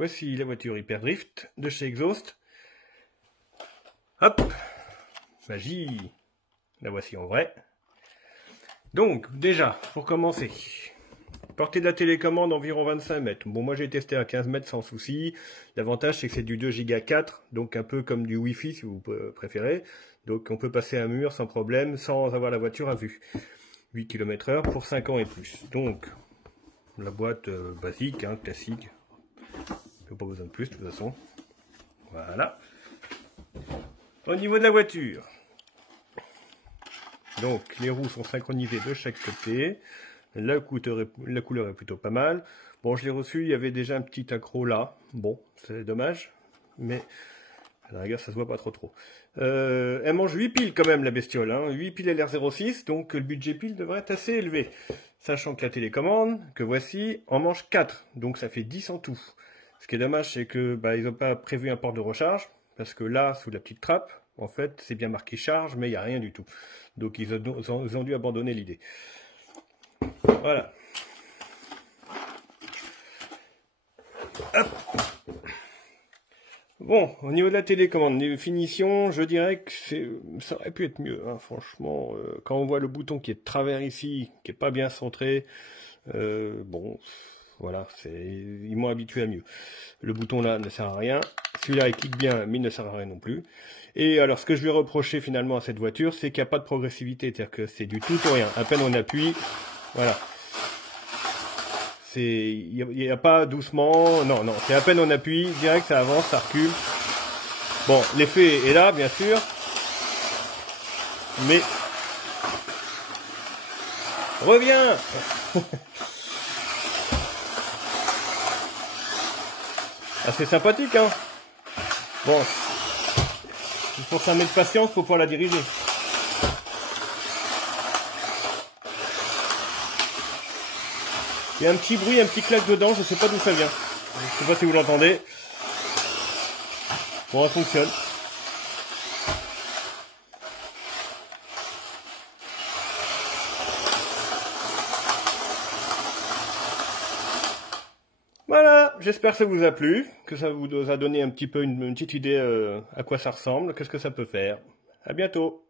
Voici la voiture Hyperdrift de chez Exhaust. Hop, magie, la voici en vrai. Donc, déjà, pour commencer, portée de la télécommande environ 25 mètres. Bon, moi j'ai testé à 15 mètres sans souci. L'avantage c'est que c'est du 2 Go 4, donc un peu comme du Wi-Fi si vous préférez. Donc on peut passer un mur sans problème, sans avoir la voiture à vue. 8 km/h pour 5 ans et plus. Donc, la boîte basique, hein, classique. Pas besoin de plus de toute façon. Voilà. Au niveau de la voiture, donc les roues sont synchronisées de chaque côté. La couleur est plutôt pas mal. Bon, je l'ai reçu, il y avait déjà un petit accroc là. Bon, c'est dommage, mais à la rigueur, ça se voit pas trop. Elle mange 8 piles quand même, la bestiole. Hein. 8 piles LR06, donc le budget pile devrait être assez élevé. Sachant que la télécommande, que voici, en mange 4, donc ça fait 10 en tout. Ce qui est dommage, c'est que ils n'ont pas prévu un port de recharge, parce que là, sous la petite trappe, en fait, c'est bien marqué charge, mais il n'y a rien du tout. Donc ils ont dû abandonner l'idée. Voilà. Hop. Bon, au niveau de la télécommande, des finitions, je dirais que ça aurait pu être mieux. Hein, franchement, quand on voit le bouton qui est de travers ici, qui est pas bien centré, bon, voilà, ils m'ont habitué à mieux. Le bouton là ne sert à rien. Celui-là, il clique bien, mais il ne sert à rien non plus. Et alors, ce que je vais reprocher finalement à cette voiture, c'est qu'il n'y a pas de progressivité. C'est-à-dire que c'est du tout ou rien. À peine on appuie, voilà. Il n'y a pas doucement, non, c'est à peine on appuie, direct ça avance, ça recule. Bon, l'effet est là, bien sûr. Mais... Reviens. Assez sympathique, hein. Bon, il faut s'en mettre patience pour pouvoir la diriger. Il y a un petit bruit, un petit claque dedans, je ne sais pas d'où ça vient. Je ne sais pas si vous l'entendez. Bon, elle fonctionne. Voilà, j'espère que ça vous a plu, que ça vous a donné un petit peu une petite idée à quoi ça ressemble, qu'est-ce que ça peut faire. À bientôt.